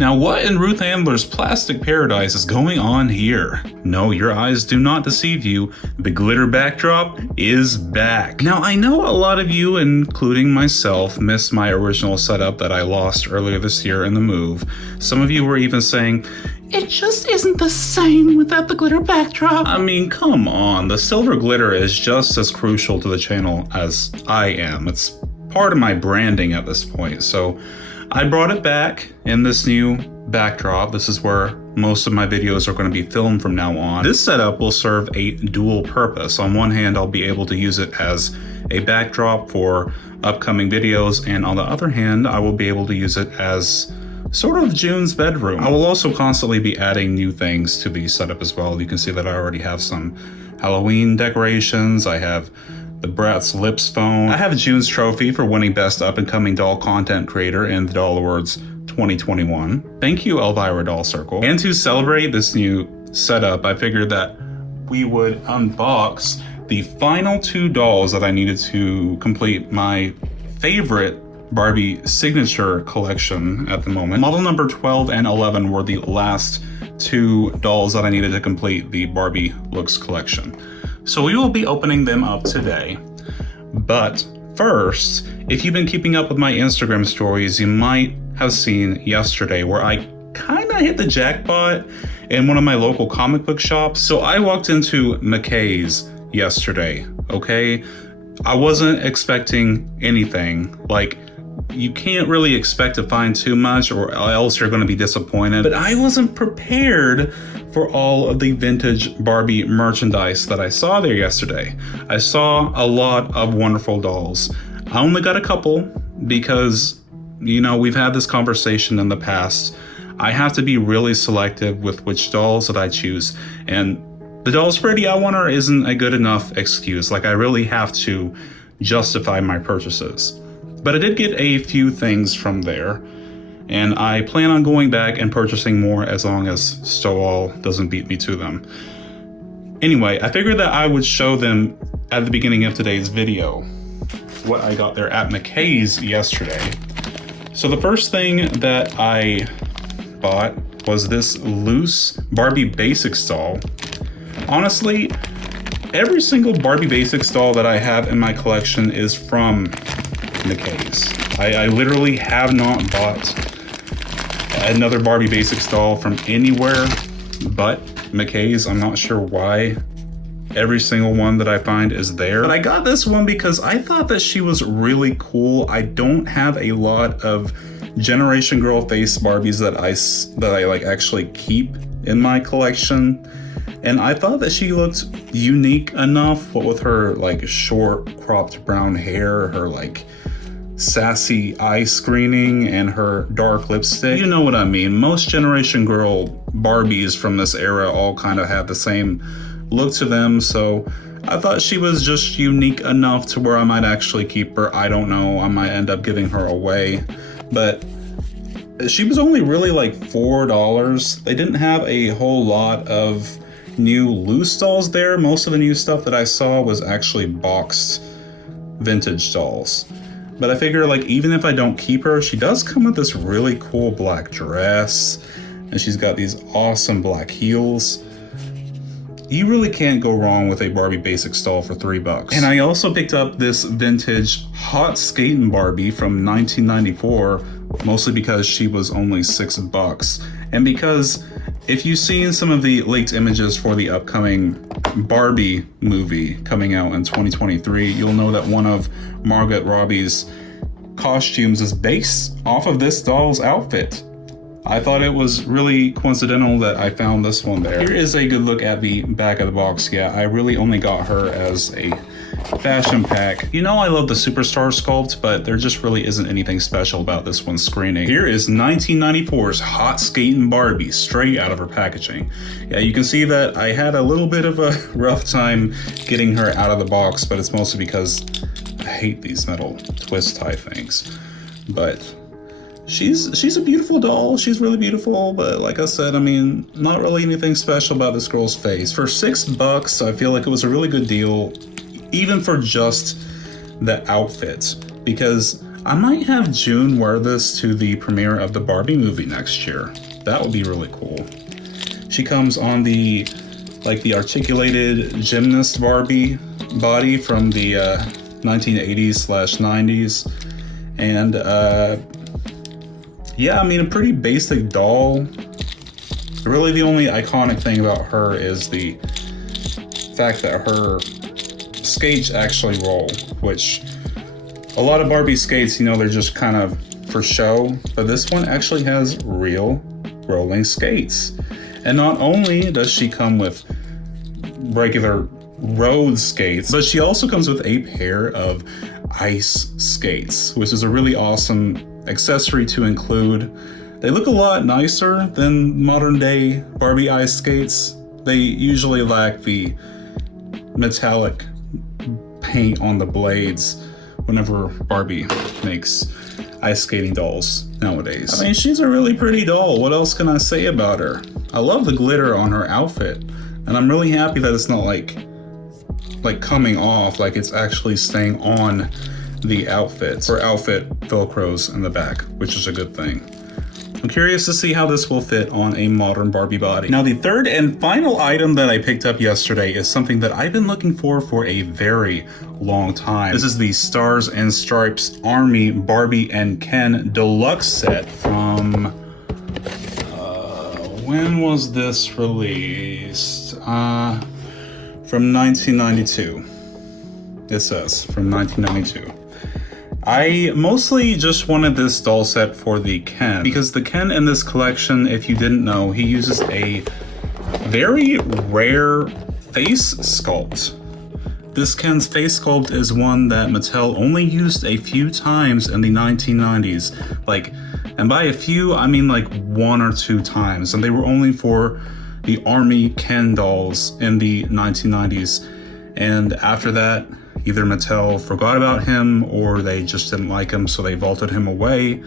Now what in Ruth Handler's plastic paradise is going on here? No, your eyes do not deceive you. The glitter backdrop is back. Now I know a lot of you, including myself, missed my original setup that I lost earlier this year in the move. Some of you were even saying, it just isn't the same without the glitter backdrop. I mean, come on, the silver glitter is just as crucial to the channel as I am. It's part of my branding at this point, so I brought it back in this new backdrop. This is where most of my videos are going to be filmed from now on. This setup will serve a dual purpose. On one hand, I'll be able to use it as a backdrop for upcoming videos, and on the other hand, I will be able to use it as sort of June's bedroom. I will also constantly be adding new things to the setup as well. You can see that I already have some Halloween decorations. I have the Bratz Lips phone. I have June's trophy for winning Best Up-and-Coming Doll Content Creator in the Doll Awards 2021. Thank you, Elvira Doll Circle. And to celebrate this new setup, I figured that we would unbox the final 2 dolls that I needed to complete my favorite Barbie signature collection at the moment. Model number 12 and 11 were the last 2 dolls that I needed to complete the Barbie Looks collection. So we will be opening them up today. But first, if you've been keeping up with my Instagram stories, you might have seen yesterday where I kind of hit the jackpot in one of my local comic book shops. So I walked into McKay's yesterday, okay? I wasn't expecting anything. Like, you can't really expect to find too much or else you're going to be disappointed. But I wasn't prepared for all of the vintage Barbie merchandise that I saw there yesterday. I saw a lot of wonderful dolls. I only got a couple because, you know, we've had this conversation in the past. I have to be really selective with which dolls that I choose. And the dolls Frida I want her isn't a good enough excuse. Like, I really have to justify my purchases. But I did get a few things from there, and I plan on going back and purchasing more as long as Stowall doesn't beat me to them. Anyway, I figured that I would show them at the beginning of today's video what I got there at McKay's yesterday. So the first thing that I bought was this loose Barbie Basics doll. Honestly, every single Barbie Basics doll that I have in my collection is from McKay's. I literally have not bought another Barbie Basics doll from anywhere but McKay's. I'm not sure why every single one that I find is there. But I got this one because I thought that she was really cool. I don't have a lot of Generation Girl face Barbies that I like actually keep in my collection. And I thought that she looked unique enough, what with her like short cropped brown hair, her like sassy eye screening, and her dark lipstick. You know what I mean. Most Generation Girl Barbies from this era all kind of have the same look to them, so I thought she was just unique enough to where I might actually keep her. I don't know, I might end up giving her away, but she was only really like $4. They didn't have a whole lot of new loose dolls there. Most of the new stuff that I saw was actually boxed vintage dolls. But I figure, like, even if I don't keep her, she does come with this really cool black dress, and she's got these awesome black heels. You really can't go wrong with a Barbie Basics doll for $3. And I also picked up this vintage hot Skating Barbie from 1994, mostly because she was only $6. And because if you've seen some of the leaked images for the upcoming Barbie movie coming out in 2023, you'll know that one of Margot Robbie's costumes is based off of this doll's outfit. I thought it was really coincidental that I found this one there. Here is a good look at the back of the box. Yeah, I really only got her as a fashion pack. You know I love the Superstar sculpt, but there just really isn't anything special about this one's screening. Here is 1994's Hot Skating Barbie, straight out of her packaging. Yeah, you can see that I had a little bit of a rough time getting her out of the box, but it's mostly because I hate these metal twist tie things. But she's a beautiful doll. She's really beautiful, but like I said, I mean, not really anything special about this girl's face. For $6, I feel like it was a really good deal, even for just the outfit, because I might have June wear this to the premiere of the Barbie movie next year. That would be really cool. She comes on the articulated gymnast Barbie body from the 1980s/90s. And yeah, I mean, a pretty basic doll. Really the only iconic thing about her is the fact that her skates actually roll, which a lot of Barbie skates, they're just kind of for show, but this one actually has real rolling skates. And not only does she come with regular road skates, but she also comes with a pair of ice skates, which is a really awesome accessory to include. They look a lot nicer than modern day Barbie ice skates. They usually lack the metallic paint on the blades whenever Barbie makes ice skating dolls nowadays. I mean, she's a really pretty doll. What else can I say about her? I love the glitter on her outfit, and I'm really happy that it's not like coming off, like it's actually staying on the outfit. Her outfit velcros in the back, which is a good thing. I'm curious to see how this will fit on a modern Barbie body. Now, the third and final item that I picked up yesterday is something that I've been looking for a very long time. This is the Stars and Stripes Army Barbie and Ken Deluxe set from, when was this released? From 1992. It says, from 1992. I mostly just wanted this doll set for the Ken, because the Ken in this collection, if you didn't know, he uses a very rare face sculpt. This Ken's face sculpt is one that Mattel only used a few times in the 1990s. And by a few, I mean like 1 or 2 times, and they were only for the Army Ken dolls in the 1990s. And after that, either Mattel forgot about him or they just didn't like him, so they vaulted him away,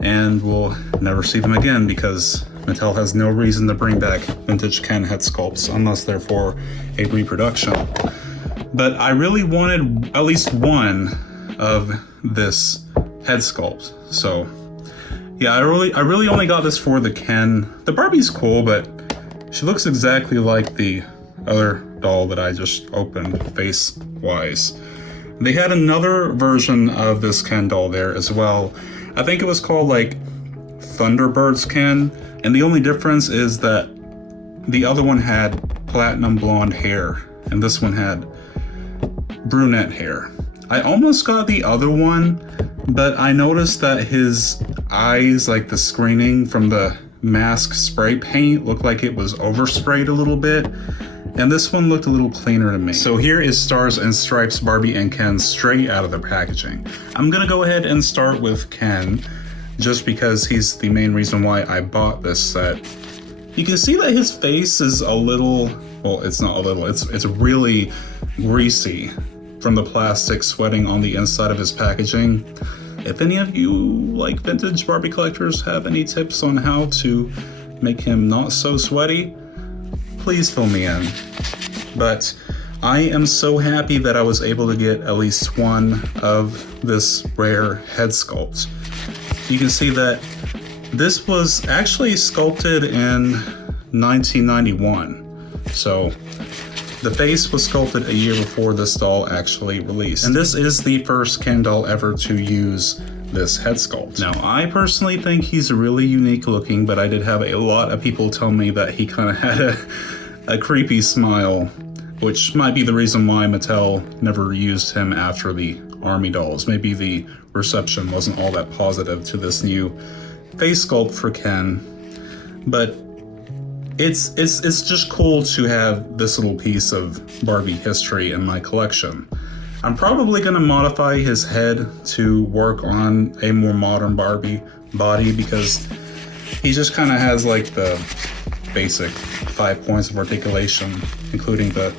and we'll never see them again because Mattel has no reason to bring back vintage Ken head sculpts unless they're for a reproduction. But I really wanted at least one of this head sculpt. So yeah, I really only got this for the Ken. The Barbie's cool, but she looks exactly like the other doll that I just opened face-wise. They had another version of this Ken doll there as well. I think it was called Thunderbirds Ken, and the only difference is that the other one had platinum blonde hair, and this one had brunette hair. I almost got the other one, but I noticed that his eyes, the screening from the mask spray paint, looked like it was oversprayed a little bit, and this one looked a little cleaner to me. So here is Stars and Stripes Barbie and Ken straight out of the packaging. I'm gonna go ahead and start with Ken, just because he's the main reason why I bought this set. You can see that his face is a little, well, it's not a little, it's really greasy from the plastic sweating on the inside of his packaging. If any of you vintage Barbie collectors have any tips on how to make him not so sweaty, please fill me in. But I am so happy that I was able to get at least one of this rare head sculpt. You can see that this was actually sculpted in 1991. So the face was sculpted a year before this doll actually released. And this is the first Ken doll ever to use this head sculpt. Now, I personally think he's really unique looking, but I did have a lot of people tell me that he kind of had a creepy smile, which might be the reason why Mattel never used him after the Army dolls. Maybe the reception wasn't all that positive to this new face sculpt for Ken. But it's just cool to have this little piece of Barbie history in my collection. I'm probably gonna modify his head to work on a more modern Barbie body, because he just kind of has the basic 5 points of articulation, including the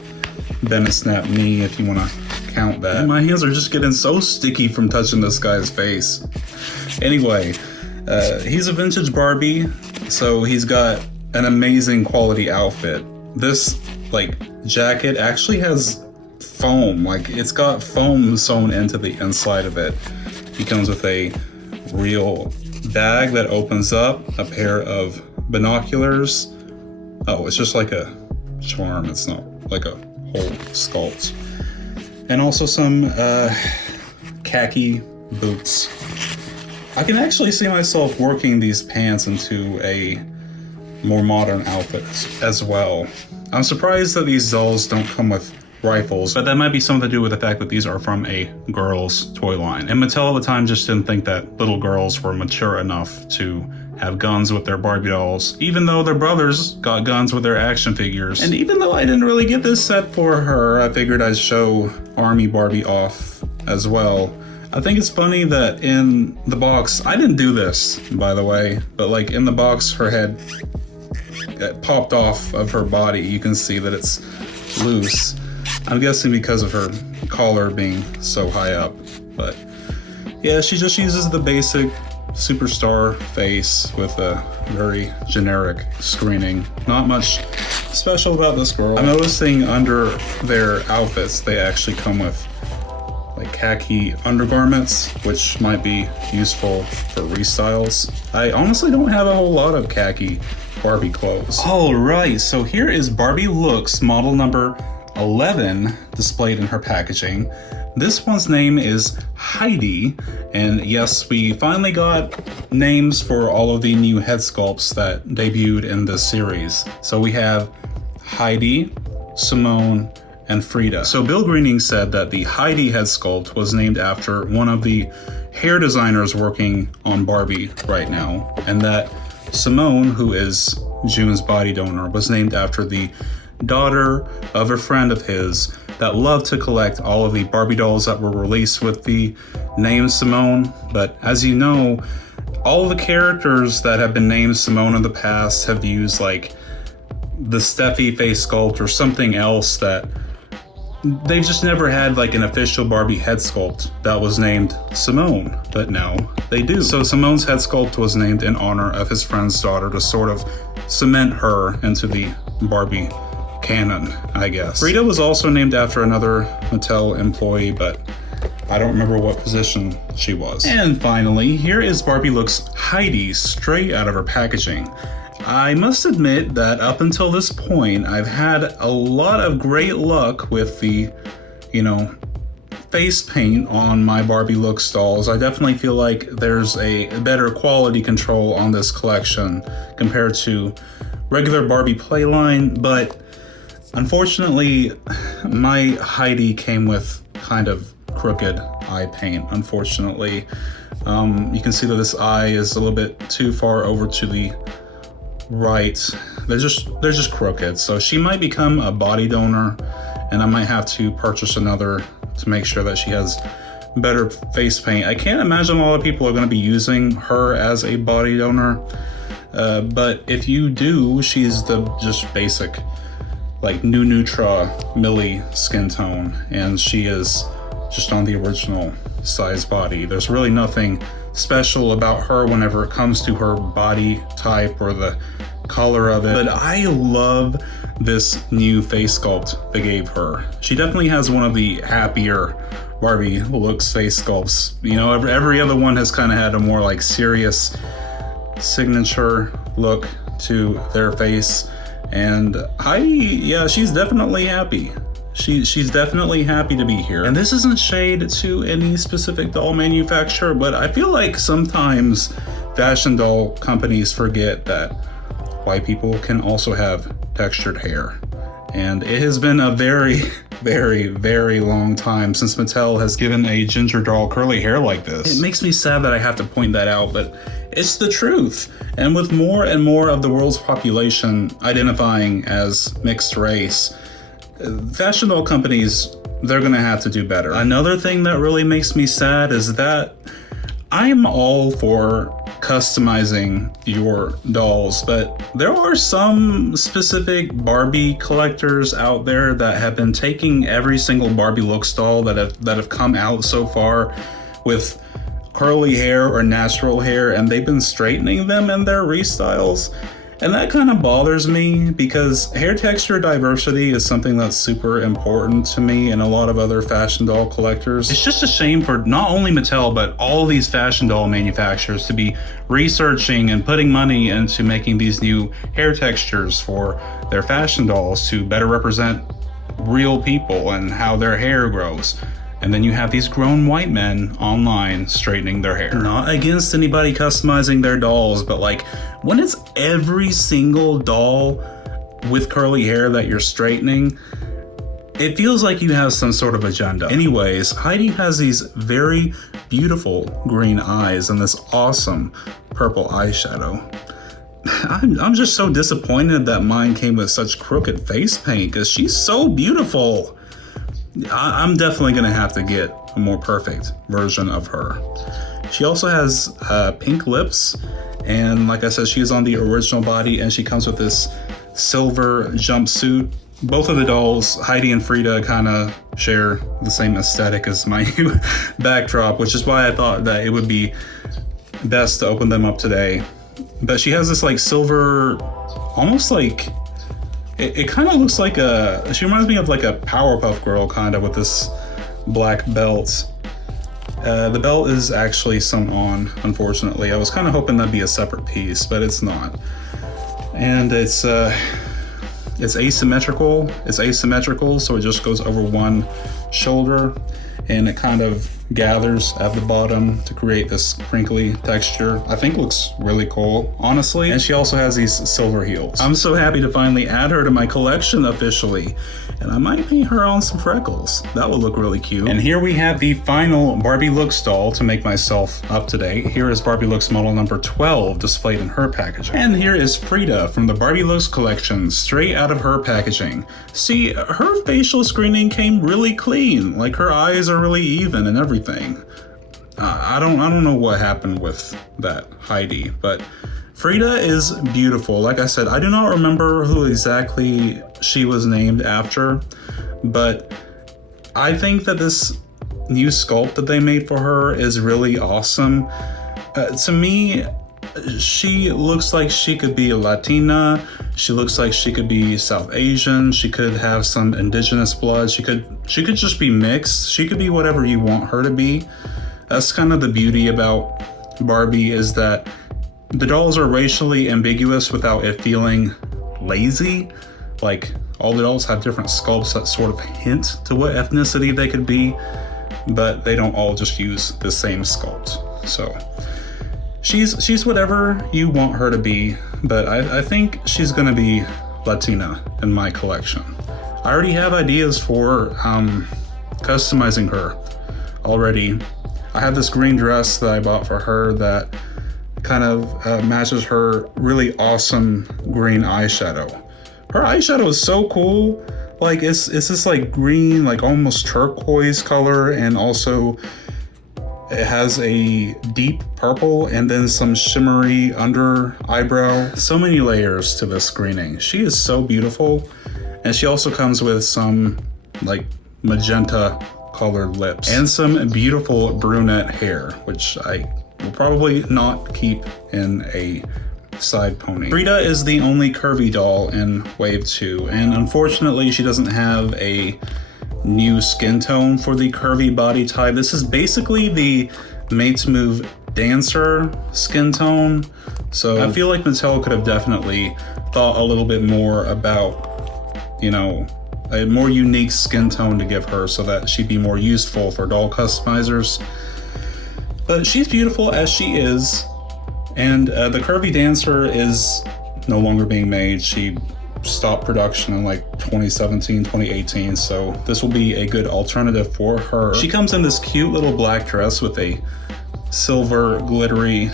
bend and snap knee, if you want to count that. And my hands are just getting so sticky from touching this guy's face. Anyway, he's a vintage Barbie, so he's got an amazing quality outfit. This jacket actually has foam, it's got foam sewn into the inside of it. He comes with a real bag that opens up, a pair of binoculars. Oh, it's just like a charm. It's not like a whole sculpt. And also some khaki boots. I can actually see myself working these pants into a more modern outfit as well. I'm surprised that these dolls don't come with rifles, but that might be something to do with the fact that these are from a girls' toy line. And Mattel at the time just didn't think that little girls were mature enough to have guns with their Barbie dolls, even though their brothers got guns with their action figures. And even though I didn't really get this set for her, I figured I'd show Army Barbie off as well. I think it's funny that in the box, I didn't do this, by the way, but like in the box, her head popped off of her body. You can see that it's loose. I'm guessing because of her collar being so high up. But yeah, she just uses the basic superstar face with a very generic screening. Not much special about this girl. I'm noticing under their outfits, they actually come with like khaki undergarments, which might be useful for restyles. I honestly don't have a whole lot of khaki Barbie clothes. All right, so here is Barbie Looks model number 11 displayed in her packaging. This one's name is Heidi, and yes, we finally got names for all of the new head sculpts that debuted in this series. So we have Heidi, Simone, and Frida. So Bill Greening said that the Heidi head sculpt was named after one of the hair designers working on Barbie right now, and that Simone, who is June's body donor, was named after the daughter of a friend of his that loved to collect all of the Barbie dolls that were released with the name Simone. But as you know, all of the characters that have been named Simone in the past have used like the Steffi face sculpt or something else that they've just never had like an official Barbie head sculpt that was named Simone, but now they do. So Simone's head sculpt was named in honor of his friend's daughter to sort of cement her into the Barbie canon, I guess. Frida was also named after another Mattel employee, but I don't remember what position she was. And finally, here is Barbie Looks Heidi straight out of her packaging. I must admit that up until this point, I've had a lot of great luck with the, face paint on my Barbie Looks dolls. I definitely feel like there's a better quality control on this collection compared to regular Barbie Playline, but unfortunately, my Heidi came with kind of crooked eye paint, unfortunately. You can see that this eye is a little bit too far over to the right. They're just crooked, so she might become a body donor, and I might have to purchase another to make sure that she has better face paint. I can't imagine a lot of people are going to be using her as a body donor, but if you do, she's the just basic like Nutra Millie skin tone, and she is just on the original size body. There's really nothing special about her whenever it comes to her body type or the color of it, but I love this new face sculpt they gave her. She definitely has one of the happier Barbie Looks face sculpts. Every other one has kind of had a more like serious signature look to their face, and she's definitely happy. She's definitely happy to be here. And this isn't shade to any specific doll manufacturer, but I feel like sometimes fashion doll companies forget that white people can also have textured hair. And it has been a very, very, very long time since Mattel has given a ginger doll curly hair like this. It makes me sad that I have to point that out, but it's the truth. And with more and more of the world's population identifying as mixed race, fashion doll companies, they're gonna have to do better. Another thing that really makes me sad is that I'm all for customizing your dolls, but there are some specific Barbie collectors out there that have been taking every single Barbie Looks doll that have come out so far with curly hair or natural hair, and they've been straightening them in their restyles. And that kind of bothers me because hair texture diversity is something that's super important to me and a lot of other fashion doll collectors. It's just a shame for not only Mattel, but all these fashion doll manufacturers to be researching and putting money into making these new hair textures for their fashion dolls to better represent real people and how their hair grows. And then you have these grown white men online straightening their hair. Not against anybody customizing their dolls, but like when it's every single doll with curly hair that you're straightening, it feels like you have some sort of agenda. Anyways, Heidi has these very beautiful green eyes and this awesome purple eyeshadow. I'm just so disappointed that mine came with such crooked face paint because she's so beautiful. I'm definitely gonna have to get a more perfect version of her. She also has pink lips, and like I said, she's on the original body, and she comes with this silver jumpsuit. Both of the dolls, Heidi and Frida, kind of share the same aesthetic as my new backdrop, which is why I thought that it would be best to open them up today. But she has this like silver, almost like, it kind of looks like she reminds me of like a Powerpuff Girl kind of with this black belt. The belt is actually sewn on, unfortunately. I was kind of hoping that'd be a separate piece, but it's not. And it's asymmetrical. It's asymmetrical, so it just goes over one shoulder, and it kind of gathers at the bottom to create this crinkly texture. I think looks really cool, honestly. And she also has these silver heels. I'm so happy to finally add her to my collection officially. And I might paint her on some freckles. That would look really cute. And here we have the final Barbie Looks doll to make myself up to date. Here is Barbie Looks model number 12 displayed in her packaging. And here is Frida from the Barbie Looks collection, straight out of her packaging. See, her facial screening came really clean. Like her eyes are really even and everything. I don't know what happened with that Heidi, but Frida is beautiful. Like I said, I do not remember who exactly she was named after, but I think that this new sculpt that they made for her is really awesome. To me, she looks like she could be a Latina. She looks like she could be South Asian. She could have some indigenous blood. She could just be mixed. She could be whatever you want her to be. That's kind of the beauty about Barbie, is that the dolls are racially ambiguous without it feeling lazy. Like, all the dolls have different sculpts that sort of hint to what ethnicity they could be, but they don't all just use the same sculpt. So she's whatever you want her to be, but I think she's gonna be Latina in my collection. I already have ideas for customizing her already. I have this green dress that I bought for her that kind of matches her really awesome green eyeshadow. Her eyeshadow is so cool. Like it's this like green, like almost turquoise color, and also it has a deep purple and then some shimmery under eyebrow. So many layers to this screening. She is so beautiful, and she also comes with some like magenta colored lips and some beautiful brunette hair, which I will probably not keep in a side pony. Frida is the only curvy doll in Wave 2, and unfortunately she doesn't have a new skin tone for the curvy body type. This is basically the Mates Move Dancer skin tone, so I feel like Mattel could have definitely thought a little bit more about, you know, a more unique skin tone to give her so that she'd be more useful for doll customizers. But she's beautiful as she is, and the Curvy Dancer is no longer being made. She stopped production in like 2017, 2018, so this will be a good alternative for her. She comes in this cute little black dress with a silver glittery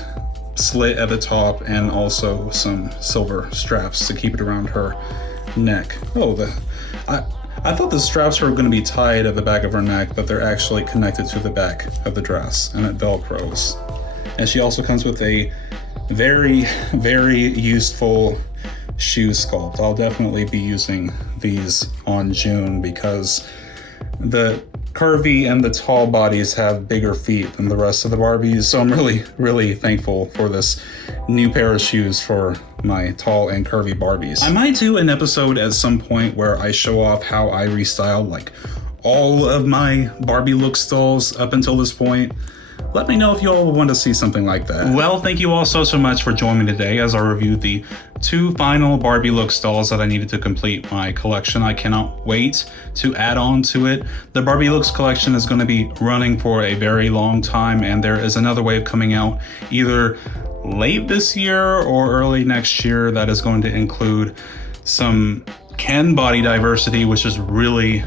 slit at the top and also some silver straps to keep it around her neck. I thought the straps were going to be tied at the back of her neck, but they're actually connected to the back of the dress, and it velcros. And she also comes with a very, very useful shoe sculpt. I'll definitely be using these on June because the curvy and the tall bodies have bigger feet than the rest of the Barbies. So I'm really thankful for this new pair of shoes for my tall and curvy Barbies. I might do an episode at some point where I show off how I restyled like all of my Barbie look dolls up until this point. Let me know if you all want to see something like that. Well, thank you all so much for joining me today as I reviewed the 2 final Barbie look dolls that I needed to complete my collection. I cannot wait to add on to it. The Barbie looks collection is going to be running for a very long time, and there is another wave coming out either late this year or early next year that is going to include some Ken body diversity, which is really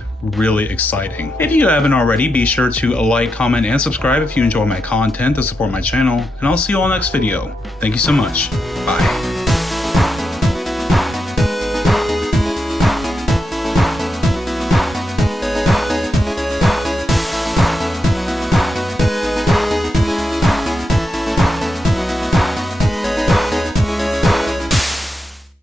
exciting. If you haven't already, be sure to like, comment, and subscribe if you enjoy my content to support my channel, and I'll see you all next video. Thank you so much. Bye.